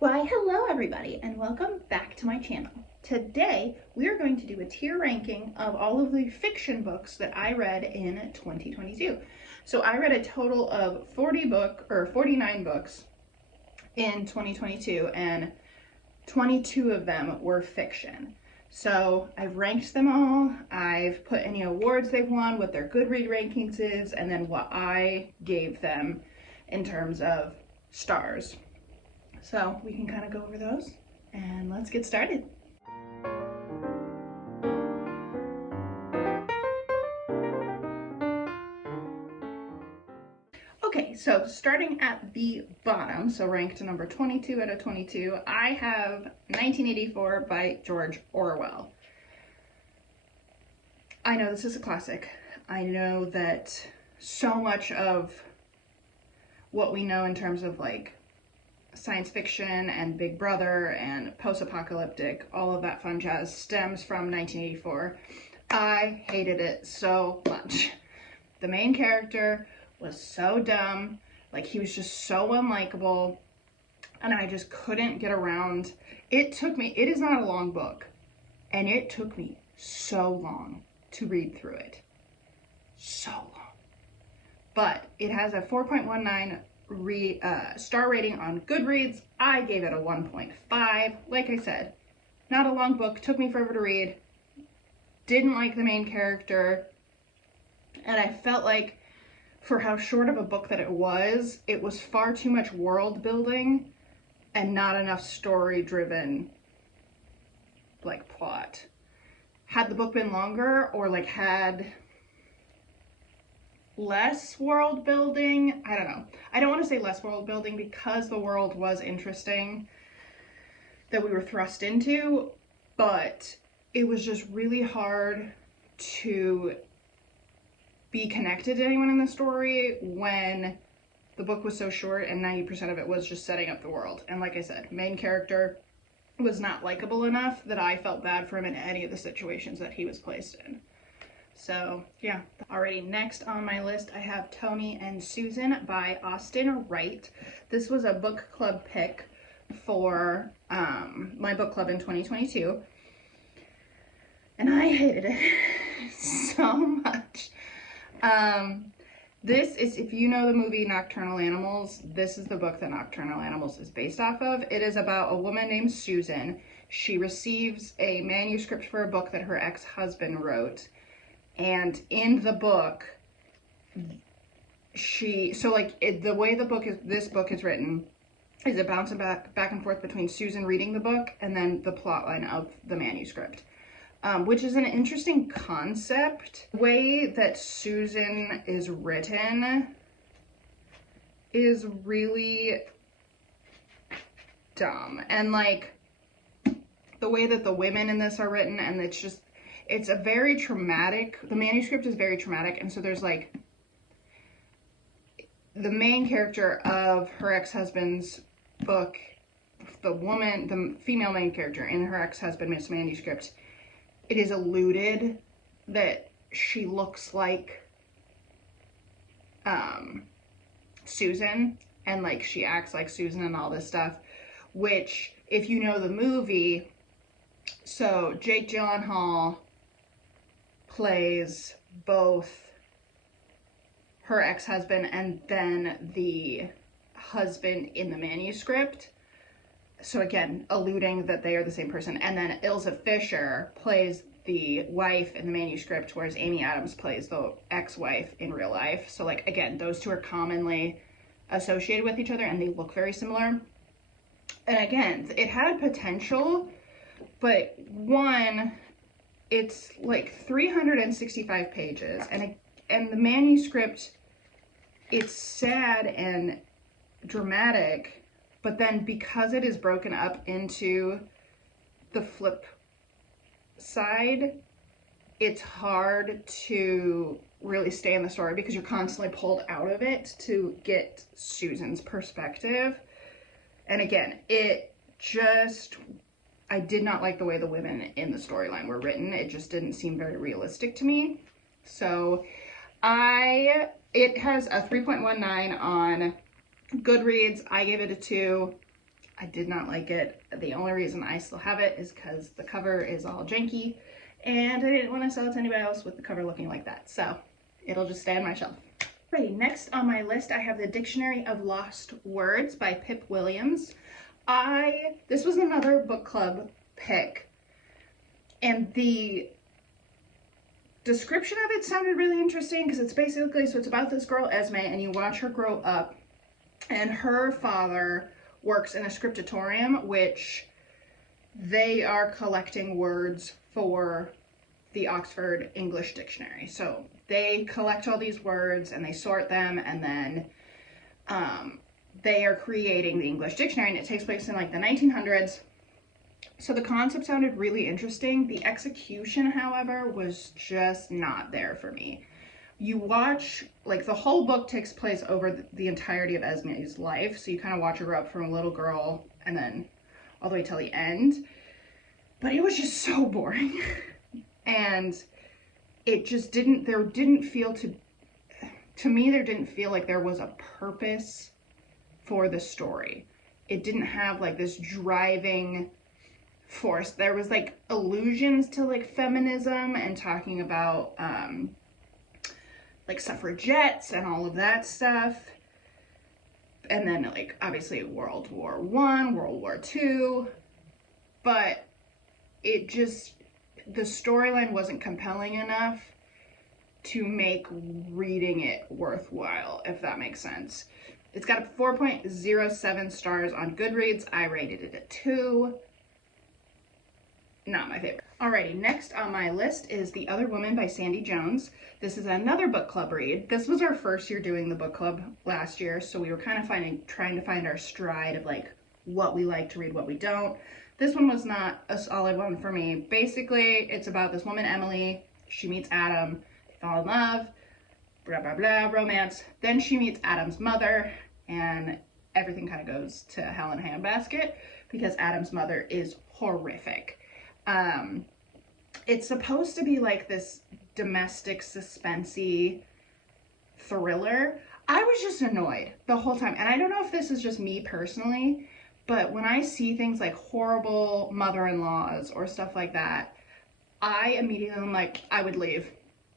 Why, hello everybody, and welcome back to my channel. Today, we are going to do a tier ranking of all of the fiction books that I read in 2022. So I read a total of 49 books in 2022, and 22 of them were fiction. So I've ranked them all, I've put any awards they've won, what their Goodread rankings is, and then what I gave them in terms of stars. So we can kind of go over those and let's get started. Okay, so starting at the bottom, so ranked number 22 out of 22, I have 1984 by George Orwell. I know this is a classic. I know that so much of what we know in terms of like science fiction and Big Brother and post-apocalyptic, all of that fun jazz stems from 1984. I hated it so much. The main character was so dumb, like he was just so unlikable, and I just couldn't get around. It is not a long book, and it took me so long to read through it. So long. But it has a 4.19 star rating on Goodreads. I gave it a 1.5. Like I said, not a long book, took me forever to read, didn't like the main character, and I felt like for how short of a book that it was far too much world building and not enough story driven like plot. Had the book been longer or like had less world building, I don't know. I don't want to say less world building because the world was interesting that we were thrust into, but it was just really hard to be connected to anyone in the story when the book was so short and 90% of it was just setting up the world. And like I said, main character was not likable enough that I felt bad for him in any of the situations that he was placed in. So yeah. Alrighty, next on my list I have Tony and Susan by Austin Wright. This was a book club pick for my book club in 2022. And I hated it so much. This is, if you know the movie Nocturnal Animals, this is the book that Nocturnal Animals is based off of. It is about a woman named Susan. She receives a manuscript for a book that her ex-husband wrote. And in the book, the way this book is written is it bouncing back and forth between Susan reading the book and then the plot line of the manuscript, which is an interesting concept. The way that Susan is written is really dumb, and like the way that the women in this are written, and it's a very traumatic, the manuscript is very traumatic, and so there's like the main character of her ex-husband's book, the female main character in her ex-husband's manuscript, it is alluded that she looks like Susan, and like she acts like Susan and all this stuff, which if you know the movie, so Jake Gyllenhaal plays both her ex-husband and then the husband in the manuscript. So again, alluding that they are the same person. And then Ilsa Fisher plays the wife in the manuscript, whereas Amy Adams plays the ex-wife in real life. So like, again, those two are commonly associated with each other and they look very similar. And again, it had potential, but one, it's like 365 pages, and the manuscript, it's sad and dramatic, but then because it is broken up into the flip side, it's hard to really stay in the story because you're constantly pulled out of it to get Susan's perspective. And again, I did not like the way the women in the storyline were written. It just didn't seem very realistic to me. So it has a 3.19 on Goodreads. I gave it a 2. I did not like it. The only reason I still have it is because the cover is all janky and I didn't want to sell it to anybody else with the cover looking like that. So it'll just stay on my shelf. Right, next on my list, I have the Dictionary of Lost Words by Pip Williams. This was another book club pick, and the description of it sounded really interesting because it's basically, so it's about this girl Esme, and you watch her grow up, and her father works in a scriptatorium, which they are collecting words for the Oxford English Dictionary. So they collect all these words and they sort them, and then they are creating the English dictionary, and it takes place in like the 1900s. So the concept sounded really interesting. The execution, however, was just not there for me. You watch, like, the whole book takes place over the entirety of Esme's life. So you kind of watch her grow up from a little girl and then all the way till the end. But it was just so boring. And it just didn't feel like there was a purpose for the story. It didn't have like this driving force. There was like allusions to like feminism and talking about like suffragettes and all of that stuff. And then like obviously World War I, World War II, but it just, the storyline wasn't compelling enough to make reading it worthwhile, if that makes sense. It's got a 4.07 stars on Goodreads. I rated it at 2. Not my favorite. Alrighty, next on my list is The Other Woman by Sandy Jones. This is another book club read. This was our first year doing the book club last year, so we were kind of trying to find our stride of like what we like to read, what we don't. This one was not a solid one for me. Basically, it's about this woman, Emily. She meets Adam, they fall in love, blah, blah, blah, romance. Then she meets Adam's mother, and everything kind of goes to hell in a handbasket because Adam's mother is horrific. It's supposed to be like this domestic suspensey thriller. I was just annoyed the whole time. And I don't know if this is just me personally, but when I see things like horrible mother-in-laws or stuff like that, I immediately am like, I would leave.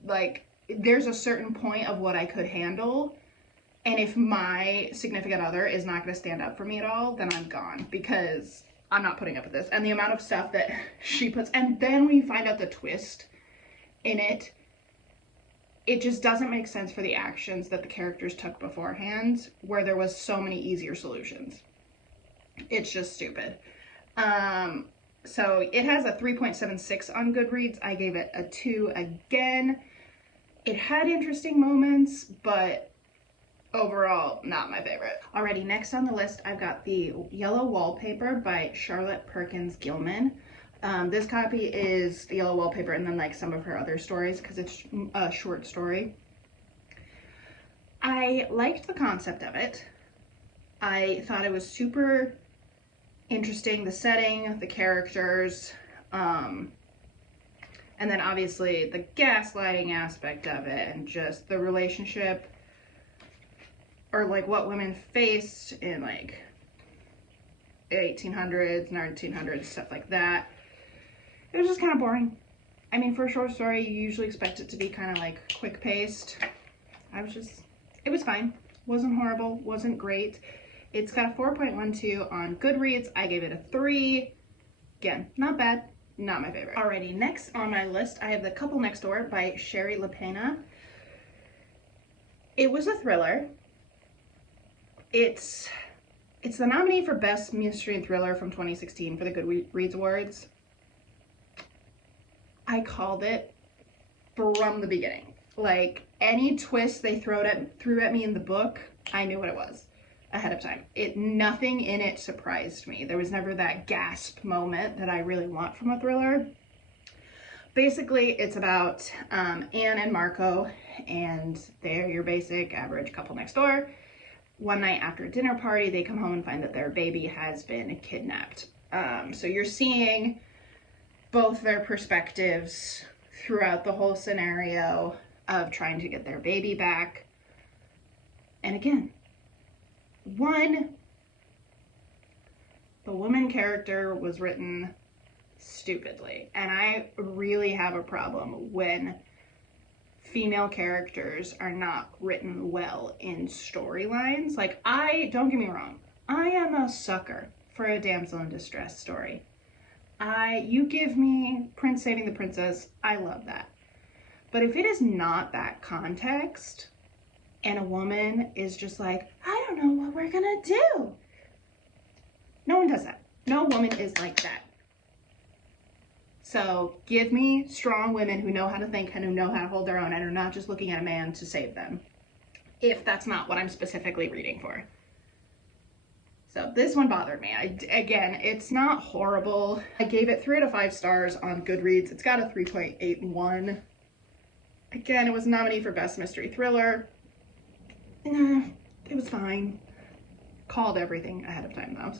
Like, there's a certain point of what I could handle, and if my significant other is not going to stand up for me at all, then I'm gone, because I'm not putting up with this. And the amount of stuff that she puts, and then when you find out the twist in it, it just doesn't make sense for the actions that the characters took beforehand, where there was so many easier solutions. It's just stupid. So it has a 3.76 on Goodreads. I gave it a 2 again. It had interesting moments, but overall, not my favorite. Alrighty, next on the list, I've got The Yellow Wallpaper by Charlotte Perkins Gilman. This copy is The Yellow Wallpaper and then like some of her other stories because it's a short story. I liked the concept of it. I thought it was super interesting, the setting, the characters, and then obviously the gaslighting aspect of it and just the relationship, or like what women faced in like 1800s, 1900s, stuff like that. It was just kind of boring. I mean, for a short story, you usually expect it to be kind of like quick paced. It was fine. Wasn't horrible, wasn't great. It's got a 4.12 on Goodreads. I gave it a 3. Again, not bad, not my favorite. Alrighty, next on my list, I have The Couple Next Door by Sherry LaPena. It was a thriller. It's the nominee for Best Mystery and Thriller from 2016 for the Goodreads Awards. I called it from the beginning. Like, any twist they threw at me in the book, I knew what it was ahead of time. Nothing in it surprised me. There was never that gasp moment that I really want from a thriller. Basically, it's about Anne and Marco, and they're your basic average couple next door. One night after a dinner party, they come home and find that their baby has been kidnapped. So you're seeing both their perspectives throughout the whole scenario of trying to get their baby back. And again, one, The woman character was written stupidly, and I really have a problem when female characters are not written well in storylines. Like, don't get me wrong, I am a sucker for a damsel in distress story. You give me Prince saving the princess, I love that. But if it is not that context, and a woman is just like, I don't know what we're gonna do. No one does that. No woman is like that. So give me strong women who know how to think and who know how to hold their own and are not just looking at a man to save them, if that's not what I'm specifically reading for. So this one bothered me. Again, it's not horrible. I gave it 3 out of 5 stars on Goodreads. It's got a 3.81. Again, it was nominated for Best Mystery Thriller. It was fine. Called everything ahead of time though.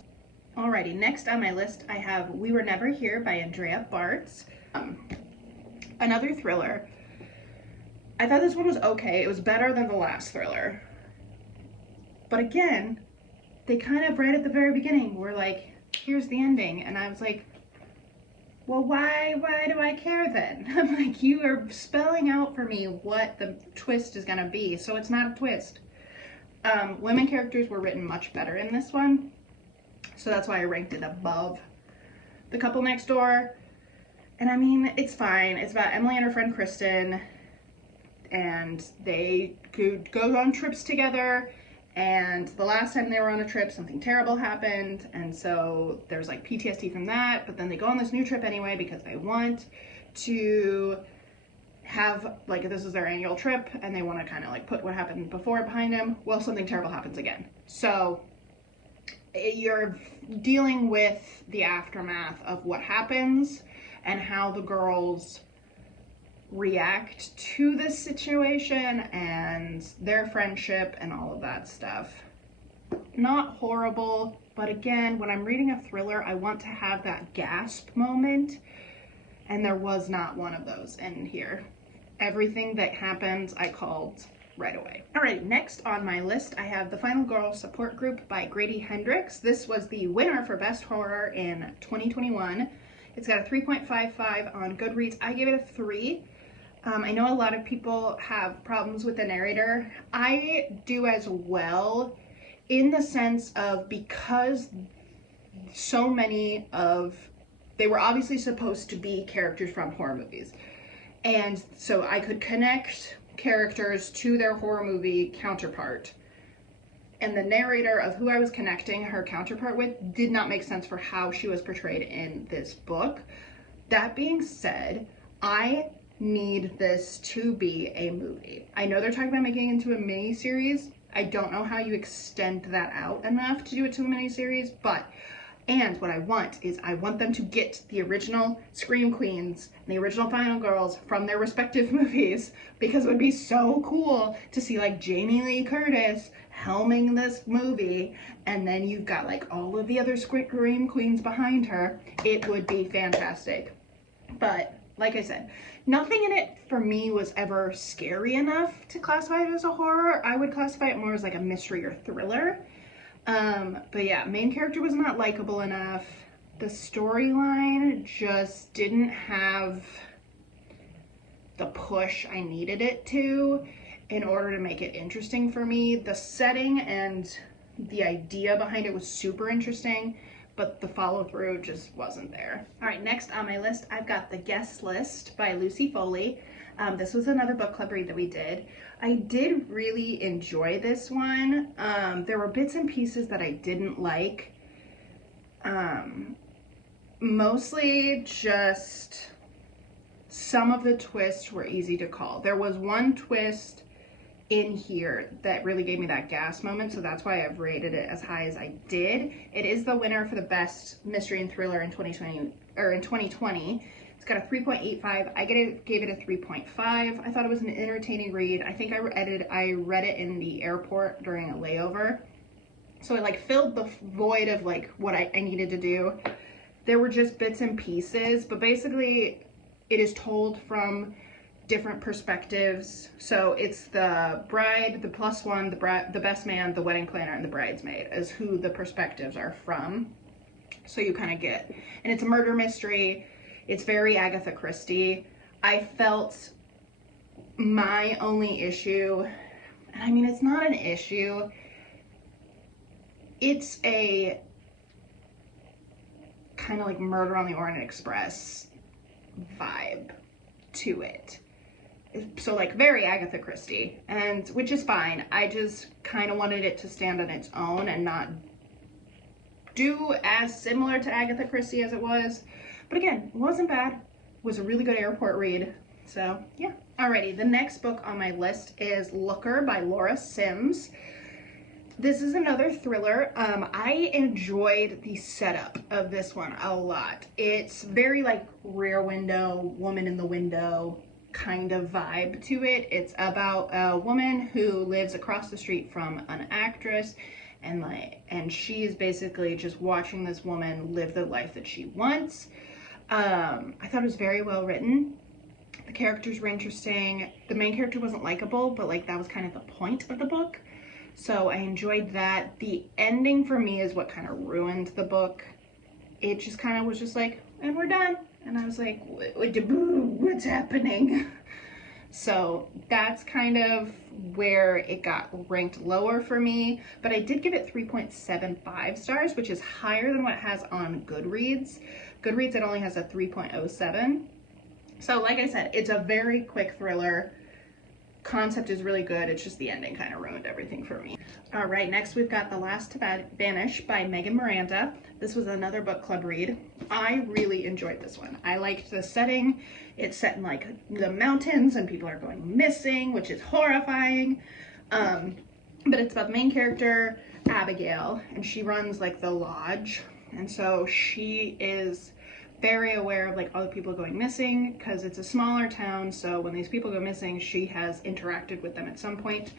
Alrighty, next on my list I have We Were Never Here by Andrea Bartz. Another thriller. I thought this one was okay. It was better than the last thriller. But again, they kind of right at the very beginning were like, here's the ending. And I was like, well, why do I care then? I'm like, you are spelling out for me what the twist is gonna be, so it's not a twist. Women characters were written much better in this one, so that's why I ranked it above The Couple Next Door. And I mean, it's fine. It's about Emily and her friend Kristen, and they could go on trips together, and the last time they were on a trip, something terrible happened, and so there's like PTSD from that, but then they go on this new trip anyway because they want to have, like, this is their annual trip, and they want to kind of like put what happened before behind them. Well, something terrible happens again. So you're dealing with the aftermath of what happens and how the girls react to this situation and their friendship and all of that stuff. Not horrible, but again, when I'm reading a thriller, I want to have that gasp moment, and there was not one of those in here. Everything that happened, I called right away. All right, next on my list, I have The Final Girl Support Group by Grady Hendrix. This was the winner for Best Horror in 2021. It's got a 3.55 on Goodreads. I gave it a 3. I know a lot of people have problems with the narrator. I do as well, in the sense of, because so many of, they were obviously supposed to be characters from horror movies. And so I could connect characters to their horror movie counterpart. And the narrator of who I was connecting her counterpart with did not make sense for how she was portrayed in this book. That being said, I need this to be a movie. I know they're talking about making it into a mini-series. I don't know how you extend that out enough to do it to a mini-series, but, and what I want is I want them to get the original Scream Queens and the original Final Girls from their respective movies, because it would be so cool to see like Jamie Lee Curtis helming this movie, and then you've got like all of the other Scream Queens behind her. It would be fantastic. But like I said, nothing in it for me was ever scary enough to classify it as a horror. I would classify it more as like a mystery or thriller. But yeah, main character was not likable enough. The storyline just didn't have the push I needed it to in order to make it interesting for me. The setting and the idea behind it was super interesting, but the follow-through just wasn't there. All right, next on my list, I've got The Guest List by Lucy Foley. This was another book club read that we did. I did really enjoy this one. There were bits and pieces that I didn't like. Mostly just some of the twists were easy to call. There was one twist in here that really gave me that gas moment, so that's why I've rated it as high as I did. It is the winner for the best mystery and thriller in 2020. It's got a 3.85. I gave it a 3.5. I thought it was an entertaining read. I think I read it in the airport during a layover, so it like filled the void of like what I needed to do. There were just bits and pieces, but basically it is told from different perspectives. So it's the bride, the plus one, the best man, the wedding planner, and the bridesmaid as who the perspectives are from. So you kind of get, and it's a murder mystery. It's very Agatha Christie. I felt my only issue, and I mean, it's not an issue, it's a kind of like Murder on the Orient Express vibe to it. So like very Agatha Christie, and which is fine. I just kind of wanted it to stand on its own and not do as similar to Agatha Christie as it was. But again, it wasn't bad. It was a really good airport read. So yeah. Alrighty, the next book on my list is Looker by Laura Sims. This is another thriller. I enjoyed the setup of this one a lot. It's very like Rear Window, Woman in the Window kind of vibe to it. It's about a woman who lives across the street from an actress, and she's basically just watching this woman live the life that she wants. I thought it was very well written. The characters were interesting. The main character wasn't likable, but like that was kind of the point of the book. So I enjoyed that. The ending for me is what kind of ruined the book. It just kind of was just like, and we're done. And I was like, what's happening? So that's kind of where it got ranked lower for me. But I did give it 3.75 stars, which is higher than what it has on Goodreads. Goodreads, it only has a 3.07. So like I said, it's a very quick thriller. Concept is really good. It's just the ending kind of ruined everything for me. All right, next we've got The Last to Vanish by Megan Miranda. This was another book club read. I really enjoyed this one. I liked the setting. It's set in like the mountains and people are going missing, which is horrifying. But it's about the main character, Abigail, and she runs like the lodge. And so she is very aware of like all the people going missing because it's a smaller town. So when these people go missing, she has interacted with them at some point.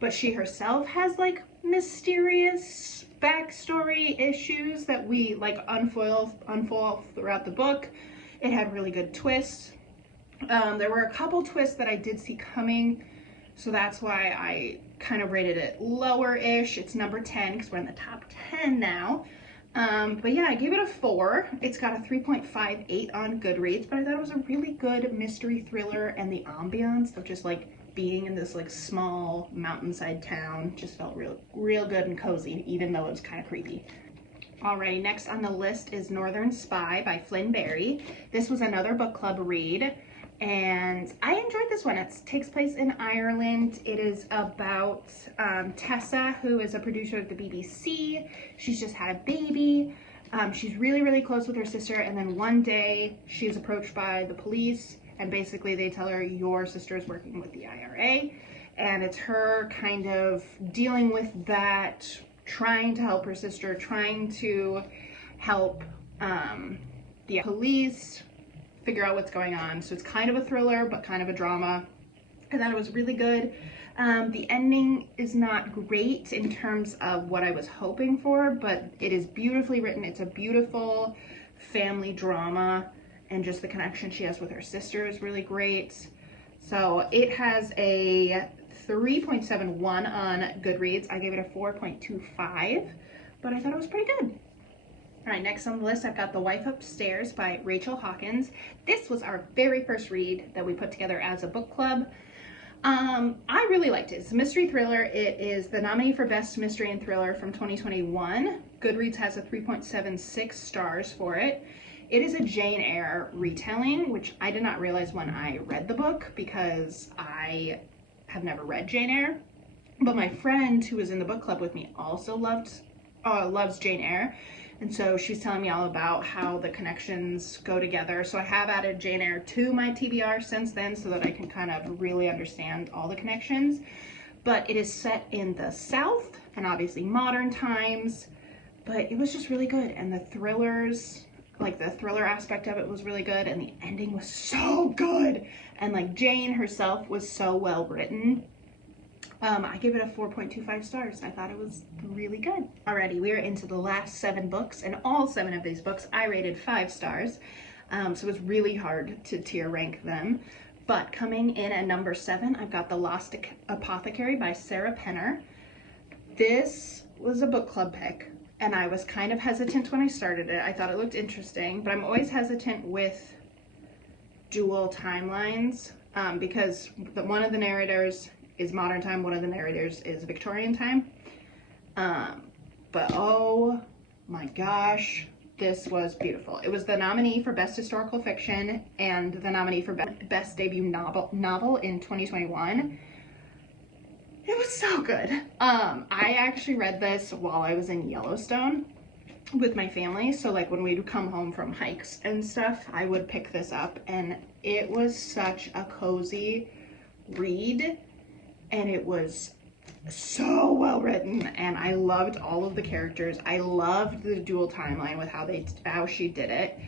But she herself has like mysterious backstory issues that we like unfold throughout the book. It had really good twists. There were a couple twists that I did see coming, so that's why I kind of rated it lower-ish. It's number 10 because we're in the top 10 now. But yeah, I gave it a 4. It's got a 3.58 on Goodreads, but I thought it was a really good mystery thriller, and the ambiance of just like being in this like small mountainside town just felt real good and cozy, even though it was kind of creepy. Alright, next on the list is Northern Spy by Flynn Berry. This was another book club read, and I enjoyed this one. It takes place in Ireland. It is about Tessa, who is a producer at the BBC. She's just had a baby. She's really close with her sister, and then one day she is approached by the police, and basically they tell her, your sister is working with the IRA, and it's her kind of dealing with that, trying to help her sister, trying to help the police figure out what's going on. So it's kind of a thriller, but kind of a drama. I thought it was really good. The ending is not great in terms of what I was hoping for, but it is beautifully written. It's a beautiful family drama, and just the connection she has with her sister is really great. So it has a 3.71 on Goodreads. I gave it a 4.25, but I thought it was pretty good. All right, next on the list, I've got The Wife Upstairs by Rachel Hawkins. This was our very first read that we put together as a book club. I really liked it. It's a mystery thriller. It is the nominee for Best Mystery and Thriller from 2021. Goodreads has a 3.76 stars for it. It is a Jane Eyre retelling, which I did not realize when I read the book because I have never read Jane Eyre. But my friend who was in the book club with me also loves Jane Eyre. And so she's telling me all about how the connections go together. So I have added Jane Eyre to my TBR since then so that I can kind of really understand all the connections. But it is set in the South and obviously modern times. But it was just really good. And the thrillers, like the thriller aspect of it was really good. And the ending was so good. And like Jane herself was so well written. I give it a 4.25 stars. I thought it was really good. Alrighty, we are into the last 7 books, and all 7 of these books I rated 5 stars. So it was really hard to tier rank them. But coming in at number 7, I've got The Lost Apothecary by Sarah Penner. This was a book club pick. and I was kind of hesitant when I started it. I thought it looked interesting, but I'm always hesitant with dual timelines because one of the narrators is modern time, one of the narrators is Victorian time. But oh my gosh, this was beautiful. It was the nominee for Best Historical Fiction and the nominee for Best Debut Novel in 2021. It was so good. I actually read this while I was in Yellowstone with my family. So like when we'd come home from hikes and stuff, I would pick this up, and it was such a cozy read, and it was so well written, and I loved all of the characters. I loved the dual timeline with how she did it.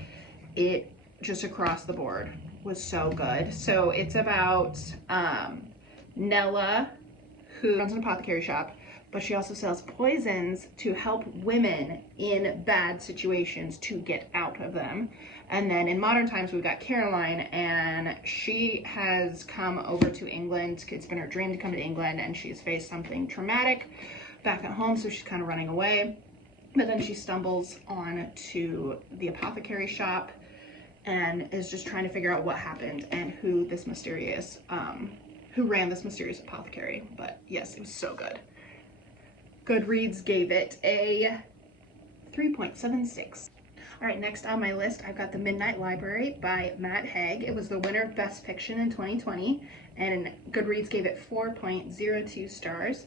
It just across the board was so good. So it's about Nella, who runs an apothecary shop, but she also sells poisons to help women in bad situations to get out of them. And then in modern times, we've got Caroline, and she has come over to England. It's been her dream to come to England, and she's faced something traumatic back at home, so she's kind of running away. But then she stumbles on to the apothecary shop and is just trying to figure out what happened and who ran this mysterious apothecary. But yes, it was so good. Goodreads gave it a 3.76. All right, next on my list, I've got The Midnight Library by Matt Haig. It was the winner of Best Fiction in 2020, and Goodreads gave it 4.02 stars.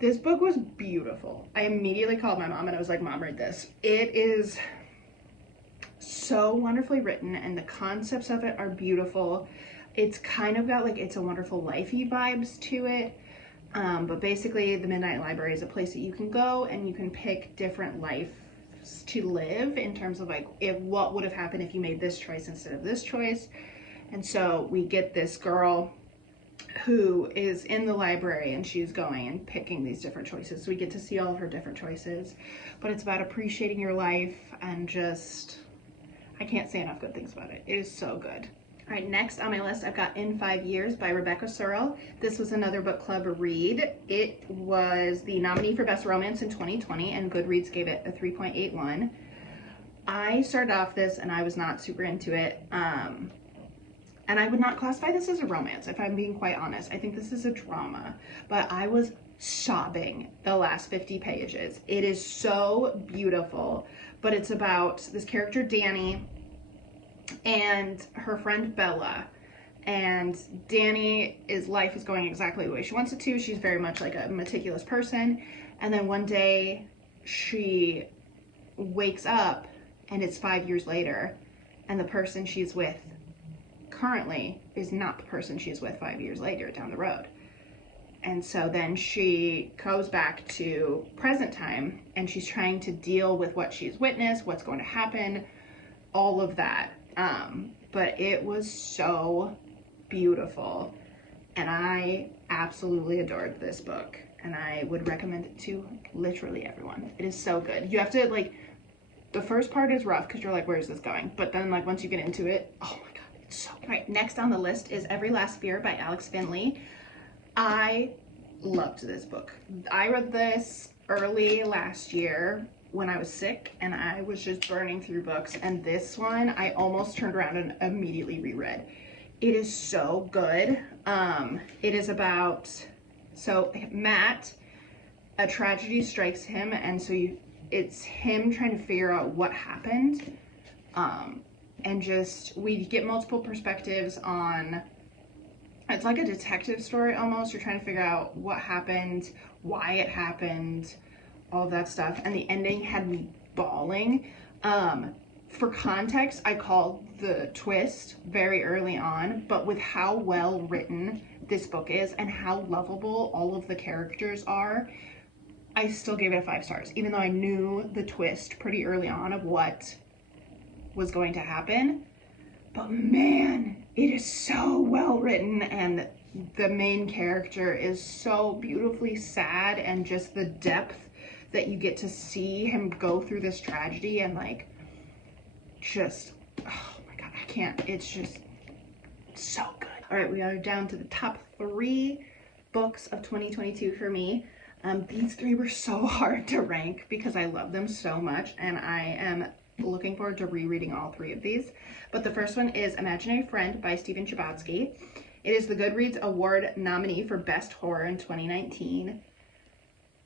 This book was beautiful. I immediately called my mom and I was like, Mom, read this. It is so wonderfully written, and the concepts of it are beautiful. It's kind of got like It's a Wonderful Life-y vibes to it. But basically, the Midnight Library is a place that you can go and you can pick different lives to live in terms of like what would have happened if you made this choice instead of this choice. And so we get this girl who is in the library, and she's going and picking these different choices. So we get to see all of her different choices, but it's about appreciating your life, and just, I can't say enough good things about it. It is so good. All right, next on my list, I've got In 5 Years by Rebecca Searle. This was another book club read. It was the nominee for Best Romance in 2020, and Goodreads gave it a 3.81. I started off this and I was not super into it. And I would not classify this as a romance, if I'm being quite honest. I think this is a drama, but I was sobbing the last 50 pages. It is so beautiful, but it's about this character, Danny, and her friend Bella. And Danny's life is going exactly the way she wants it to. She's very much like a meticulous person. And then one day she wakes up and it's 5 years later, and the person she's with currently is not the person she is with 5 years later down the road. And so then she goes back to present time, and she's trying to deal with what she's witnessed, what's going to happen, all of that. But it was so beautiful, and I absolutely adored this book, and I would recommend it to literally everyone. It is so good. You have to, like, the first part is rough because you're like, where is this going? But then, like, once you get into it, oh my god, it's so good. All right, next on the list is Every Last Fear by Alex Finley. I loved this book. I read this early last year when I was sick, and I was just burning through books, and this one I almost turned around and immediately reread. It is so good. It is about, so Matt, a tragedy strikes him, and so it's him trying to figure out what happened, and just, we get multiple perspectives on, it's like a detective story almost. You're trying to figure out what happened, why it happened, all of that stuff, and the ending had me bawling. For context, I called the twist very early on, but with how well written this book is and how lovable all of the characters are, I still gave it a 5 stars, even though I knew the twist pretty early on of what was going to happen. But man, it is so well written, and the main character is so beautifully sad, and just the depth that you get to see him go through this tragedy, and like, just, oh my god, I can't, it's just so good. All right, we are down to the top 3 books of 2022 for me. These three were so hard to rank because I love them so much, and I am looking forward to rereading all three of these. But the first one is Imaginary Friend by Stephen Chbosky. It is the Goodreads Award nominee for Best Horror in 2019.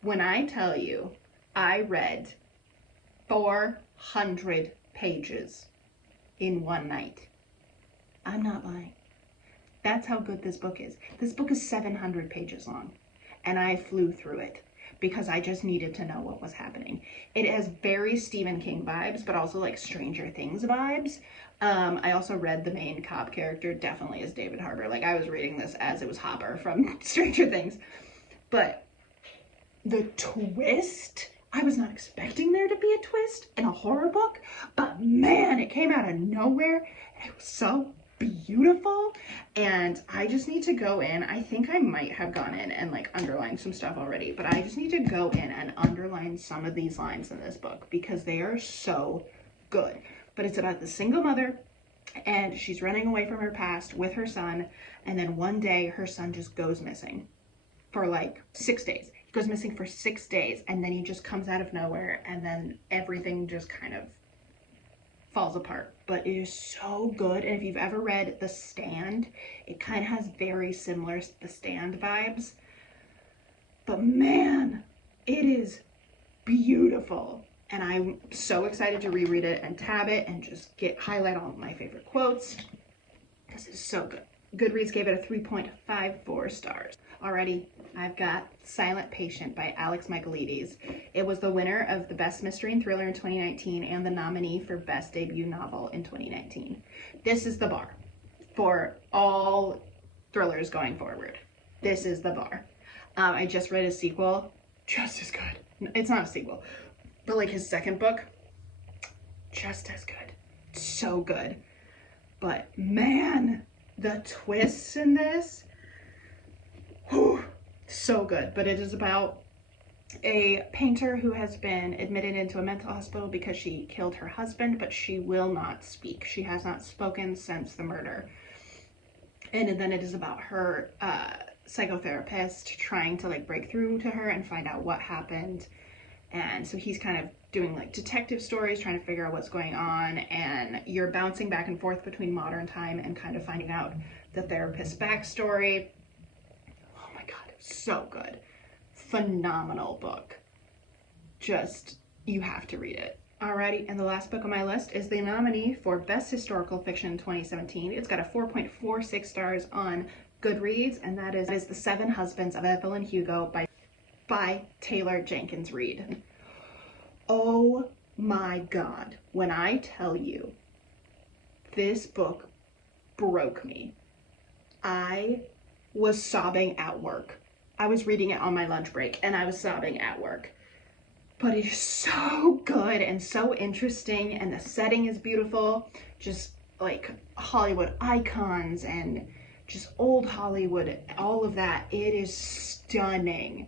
When I tell you, I read 400 pages in one night. I'm not lying. That's how good this book is. This book is 700 pages long, and I flew through it because I just needed to know what was happening. It has very Stephen King vibes, but also like Stranger Things vibes. I also read the main cop character definitely as David Harbour. Like, I was reading this as it was Hopper from Stranger Things. But the twist, I was not expecting there to be a twist in a horror book, but man, it came out of nowhere. And it was so beautiful, and I just need to go in. I think I might have gone in and like underlined some stuff already, but I just need to go in and underline some of these lines in this book because they are so good. But it's about the single mother, and she's running away from her past with her son, and then one day her son just goes missing for like 6 days. He goes missing for 6 days, and then he just comes out of nowhere, and then everything just kind of falls apart. But it is so good, and if you've ever read The Stand, it kind of has very similar The Stand vibes. But man, it is beautiful, and I'm so excited to reread it and tab it and just highlight all of my favorite quotes because it's so good. Goodreads gave it a 3.54 stars. Already, I've got Silent Patient by Alex Michaelides. It was the winner of the Best Mystery and Thriller in 2019 and the nominee for Best Debut Novel in 2019. This is the bar for all thrillers going forward. This is the bar. I just read a sequel, just as good. It's not a sequel, but like his second book, just as good. So good. But man, the twists in this, whew, so good. But it is about a painter who has been admitted into a mental hospital because she killed her husband, but she will not speak. She has not spoken since the murder. And then it is about her psychotherapist trying to like break through to her and find out what happened. And so he's kind of doing like detective stories, trying to figure out what's going on, and you're bouncing back and forth between modern time and kind of finding out the therapist's backstory. Oh my god, so good. Phenomenal book. Just, you have to read it. Alrighty, and the last book on my list is the nominee for Best Historical Fiction in 2017. It's got a 4.46 stars on Goodreads, and that is The Seven Husbands of Evelyn Hugo by Taylor Jenkins Reid. Oh my god, when I tell you, this book broke me. I was sobbing at work. I was reading it on my lunch break and I was sobbing at work. But it is so good and so interesting, and the setting is beautiful. Just like Hollywood icons and just old Hollywood, all of that. It is stunning.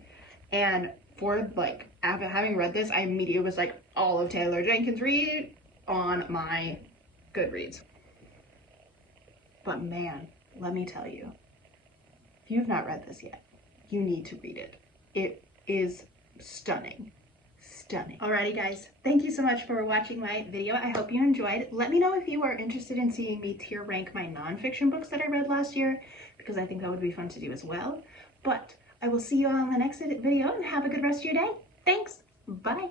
And for like, after having read this, I immediately was like, all of Taylor Jenkins Reid on my Goodreads. But man, let me tell you, if you've not read this yet, you need to read it. It is stunning. Stunning. Alrighty guys, thank you so much for watching my video. I hope you enjoyed. Let me know if you are interested in seeing me tier rank my nonfiction books that I read last year, because I think that would be fun to do as well. But I will see you all in the next video, and have a good rest of your day. Thanks. Bye.